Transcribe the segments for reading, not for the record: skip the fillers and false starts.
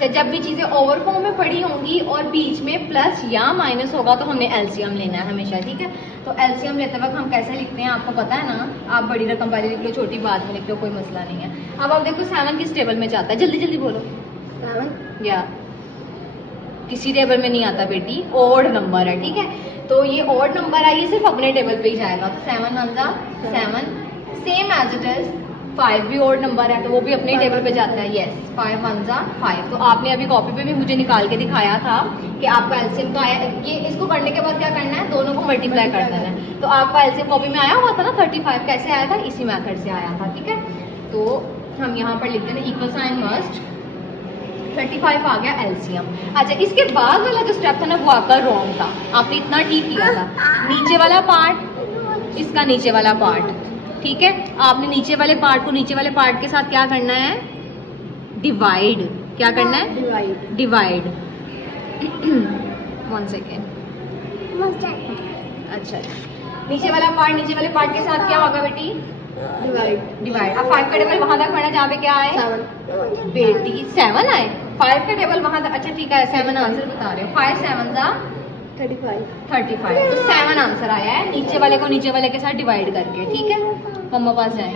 अच्छा, जब भी चीजें ओवर फॉर्म में पड़ी होंगी और बीच में प्लस या माइनस होगा तो हमने एलसीएम लेना है हमेशा, ठीक है। तो एलसीएम लेते वक्त हम कैसे लिखते हैं आपको पता है ना, आप बड़ी रकम पहले लिख लो, छोटी बाद में लिख लो, कोई मसला नहीं है। अब आप देखो 7 किस टेबल में जाता है, जल्दी जल्दी बोलो। 7 या किसी टेबल में नहीं आता बेटी, ओड नंबर है, ठीक है। तो ये ओड नंबर है, ये सिर्फ अपने टेबल पे ही जाएगा। तो 7 वन जा 7, सेम एज इट इज। 5 भी ओड नंबर है तो वो भी अपने टेबल पे जाता है, यस। 5 वन जा 5। तो आपने अभी कॉपी पे भी मुझे निकाल के दिखाया था कि आपका एलसीएम तो आया। ये इसको करने के बाद क्या करना है, दोनों को मल्टीप्लाई कर देना है। तो आपका एलसीएम कॉपी में आया हुआ था ना 35, कैसे आया था, इसी मेथड से आया था, ठीक है। तो हम यहाँ पर लिखते हैं इक्वल साइन मस्ट, 35 आ गया एलसीएम। अच्छा, इसके बाद वाला जो स्टेप था ना वो आपका रॉन्ग था, आपने इतना ठीक किया था। नीचे वाला पार्ट, इसका नीचे वाला पार्ट, ठीक है। आपने नीचे वाले पार्ट को नीचे वाले पार्ट के साथ क्या करना है, डिवाइड। क्या करना है, डिवाइड। 1 सेकेंड। अच्छा, नीचे वाला पार्ट नीचे वाले पार्ट के साथ क्या होगा बेटी, डिवाइड। अब 5 का टेबल वहां तक पढ़ना जहाँ पे क्या आए, 7 बेटी 7 आए। 5 का टेबल वहां तक, अच्छा ठीक है 7 आंसर बता रहे हो। 5 7 जा 35। तो 7 आंसर आया है, नीचे वाले को नीचे वाले के साथ डिवाइड करके, ठीक है। मम्मा पास जाए,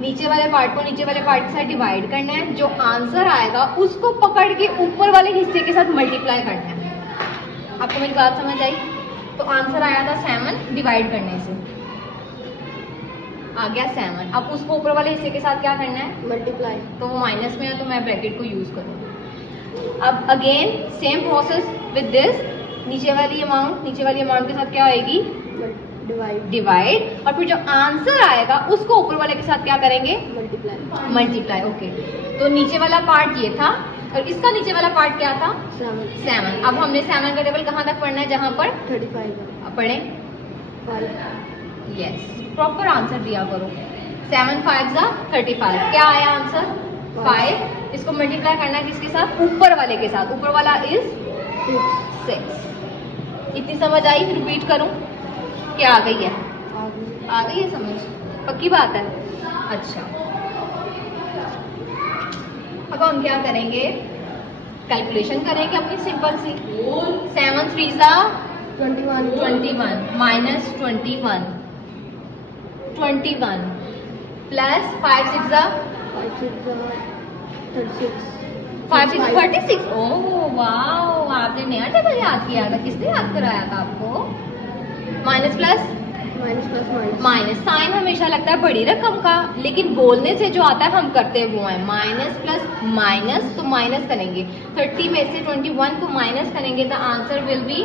नीचे वाले पार्ट को नीचे वाले पार्ट के साथ डिवाइड करना है, जो आंसर आएगा उसको पकड़ के ऊपर वाले हिस्से के साथ मल्टीप्लाई करना है। आपको मेरी बात समझ आई। तो आंसर आया था 7, डिवाइड करने से आ गया 7। अब उसको ऊपर वाले हिस्से के साथ क्या करना है, मल्टीप्लाई। तो वो माइनस में है तो मैं ब्रैकेट को यूज करूँगी। अब again same process with this, नीचे वाली अमाउंट के साथ क्या आएगी, डिवाइड। और फिर जो आंसर आएगा उसको ऊपर वाले के साथ क्या करेंगे, मल्टीप्लाई। ओके, तो नीचे वाला पार्ट ये था और इसका नीचे वाला पार्ट क्या था, 7। अब हमने 7 का टेबल कहाँ तक पढ़ना है, जहाँ पर 35 पढ़े, यस। प्रॉपर आंसर दिया करो। 7 5 जा 35, क्या आया आंसर 5। इसको मल्टीप्लाई करना है किसके साथ, ऊपर वाले के साथ, ऊपर वाला इज 6। इतनी समझ आई, रिपीट करूं, क्या आ गई है, आ गई है समझ, पक्की बात है। अच्छा, अब हम क्या करेंगे, कैलकुलेशन करेंगे अपनी सिंपल सी। 7 3 जा 21 माइनस 21 प्लस 5 6 जा 36। ओह वाह, आपने नया टेबल याद किया था, किसने याद कराया था आपको। माइनस प्लस माइनस, साइन हमेशा लगता है बड़ी रकम का, लेकिन बोलने से जो आता है हम करते वो है माइनस प्लस माइनस। तो माइनस करेंगे 30 में से 21 को माइनस करेंगे तो आंसर विल बी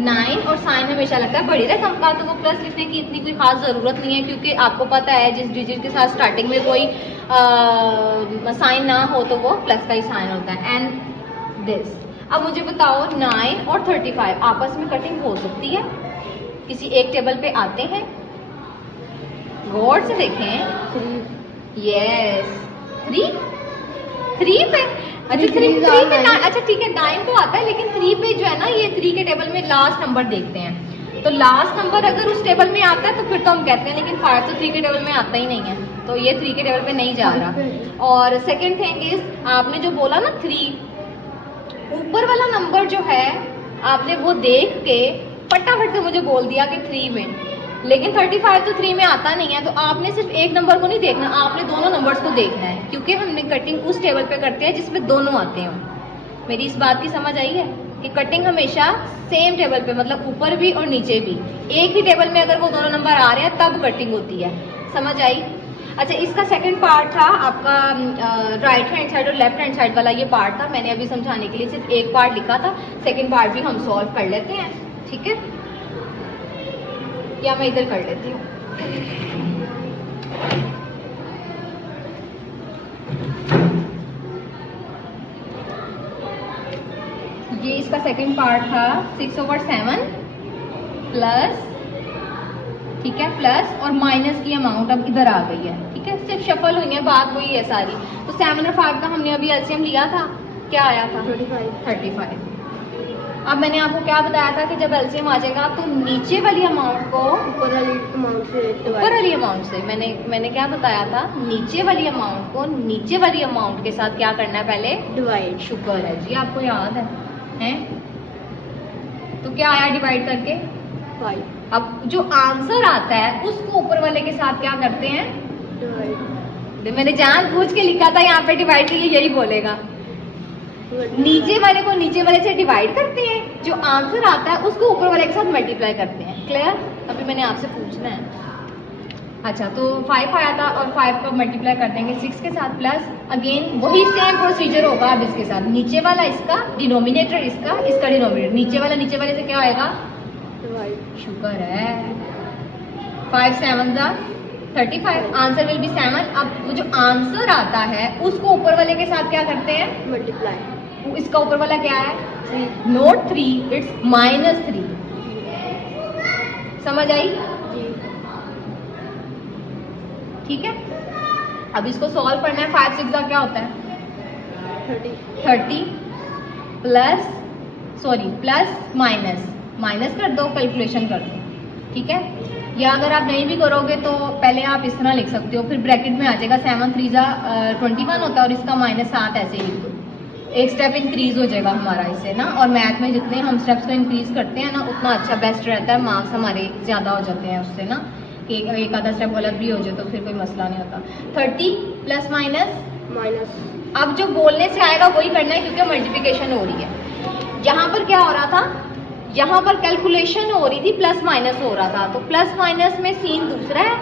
9। और साइन हमेशा लगता है बड़ी रकम का, तो वो प्लस लिखने की इतनी कोई खास जरूरत नहीं है, क्योंकि आपको पता है जिस डिजिट के साथ स्टार्टिंग में कोई साइन ना हो तो वो प्लस का ही साइन होता है। एंड दिस, अब मुझे बताओ 9 और 35 आपस में कटिंग हो सकती है, किसी एक टेबल पे आते हैं, गौर से देखें, यस 3 पे, अच्छा 3 पे, अच्छा ठीक है 9 तो आता है, लेकिन 3 पे जो है ना, ये 3 के टेबल में लास्ट नंबर देखते हैं, तो लास्ट नंबर अगर उस टेबल में आता है तो फिर तो हम कहते हैं, लेकिन 5 तो 3 के टेबल में आता ही नहीं है, तो ये 3 के टेबल पे नहीं जा रहा। और सेकेंड थिंग इज, आपने जो बोला ना 3, ऊपर वाला नंबर जो है आपने वो देख के फटाफट से मुझे बोल दिया कि 3 में, लेकिन 35 तो 3 में आता नहीं है। तो आपने सिर्फ एक नंबर को नहीं देखना, आपने दोनों नंबर्स को देखना है, क्योंकि हमने कटिंग उस टेबल पे करते हैं जिसमें दोनों आते हैं। मेरी इस बात की समझ आई है कि कटिंग हमेशा सेम टेबल पे, मतलब ऊपर भी और नीचे भी, एक ही टेबल में अगर वो दोनों नंबर आ रहे हैं तब कटिंग होती है। समझ आई। अच्छा, इसका सेकंड पार्ट था आपका राइट हैंड साइड और लेफ्ट हैंड साइड वाला, ये पार्ट था। मैंने अभी समझाने के लिए सिर्फ एक पार्ट लिखा था, सेकंड पार्ट भी हम सॉल्व कर लेते हैं, ठीक है। या मैं इधर कर लेती हूँ। ये इसका सेकंड पार्ट था 6/7 प्लस, ठीक है, प्लस और माइनस की अमाउंट अब इधर आ गई है, ठीक है, सिर्फ शफल हुई है, बात वही है सारी। तो 7 और 5 का हमने अभी एलसीएम लिया था, क्या आया था 35। अब मैंने आपको क्या बताया था कि जब एलसीएम आ जाएगा तो नीचे वाली अमाउंट को ऊपर वाली अमाउंट से ऊपर वाली अमाउंट से मैंने क्या बताया था, नीचे वाली अमाउंट को नीचे वाली अमाउंट के साथ क्या करना है पहले, डिवाइड। शुक्र है जी आपको याद है, हैं? तो क्या आया डिवाइड करके 5 अब जो आंसर आता है उसको ऊपर वाले के साथ क्या करते हैं, डिवाइड। मैंने जानबूझ के लिखा था यहाँ पे डिवाइड के लिए, यही बोलेगा, नीचे वाले को नीचे वाले से डिवाइड करते हैं, जो आंसर आता है उसको ऊपर वाले के साथ मल्टीप्लाई करते हैं। क्लियर? अभी मैंने आपसे पूछना है। अच्छा, तो 5 आया था और 5 को मल्टीप्लाई कर देंगे 6 के साथ, प्लस अगेन वही सेम प्रोसीजर होगा अब इसके साथ, नीचे वाला इसका डिनोमिनेटर, इसका डिनोमिनेटर, नीचे वाला नीचे वाले से क्या आएगा, डिवाइड। शुक्र है 5 7 जा 35, आंसर विल बी 7। अब वो जो आंसर आता है उसको ऊपर वाले के साथ क्या करते हैं, मल्टीप्लाई। इसका ऊपर वाला क्या है, 3। Note 3, it's -3। समझ आई? जी। ठीक है, अब इसको सॉल्व करना है। 5 6 का क्या होता है, 30 प्लस माइनस कर दो, कैलकुलेशन कर दो। ठीक है, या अगर आप नहीं भी करोगे तो पहले आप इस तरह लिख सकते हो, फिर ब्रैकेट में आ जाएगा 7 3 जा 21 होता है और इसका -7 ऐसे ही लिख दो, एक स्टेप इंक्रीज हो जाएगा हमारा इससे ना। और मैथ में जितने हम स्टेप्स को इंक्रीज करते हैं ना उतना अच्छा बेस्ट रहता है, मार्क्स हमारे ज़्यादा हो जाते हैं उससे ना, कि एक आधा स्टेप गलत भी हो जाए तो फिर कोई मसला नहीं होता। 30 प्लस माइनस, अब जो बोलने से आएगा वही करना है क्योंकि मल्टीप्लिकेशन हो रही है। यहाँ पर क्या हो रहा था, यहाँ पर कैलकुलेशन हो रही थी, प्लस माइनस हो रहा था, तो प्लस माइनस में सीन दूसरा है,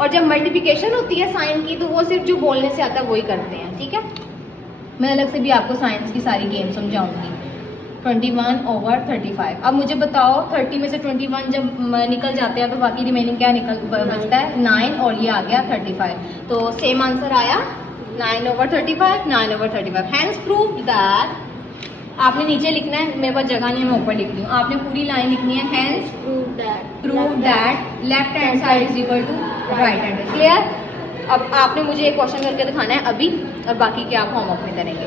और जब मल्टीप्लिकेशन होती है साइन की तो वो सिर्फ जो बोलने से आता है वही करते हैं। ठीक है, मैं अलग से भी आपको साइंस की सारी गेम समझाऊंगी। 21/35। अब मुझे बताओ 30 में से 21 जब निकल जाते हैं तो बाकी रिमेनिंग क्या बचता है, 9, और ये आ गया 35, तो सेम आंसर आया 9/35, 9/35। हैंस प्रूव दैट, आपने नीचे लिखना है, मेरे पास जगह नहीं है मैं ऊपर लिख रही हूँ, आपने पूरी लाइन लिखनी है। Hence prove that left hand side is equal to right hand. Clear? अब आपने मुझे एक क्वेश्चन करके दिखाना है अभी, और बाकी के आप होमवर्क में करेंगे।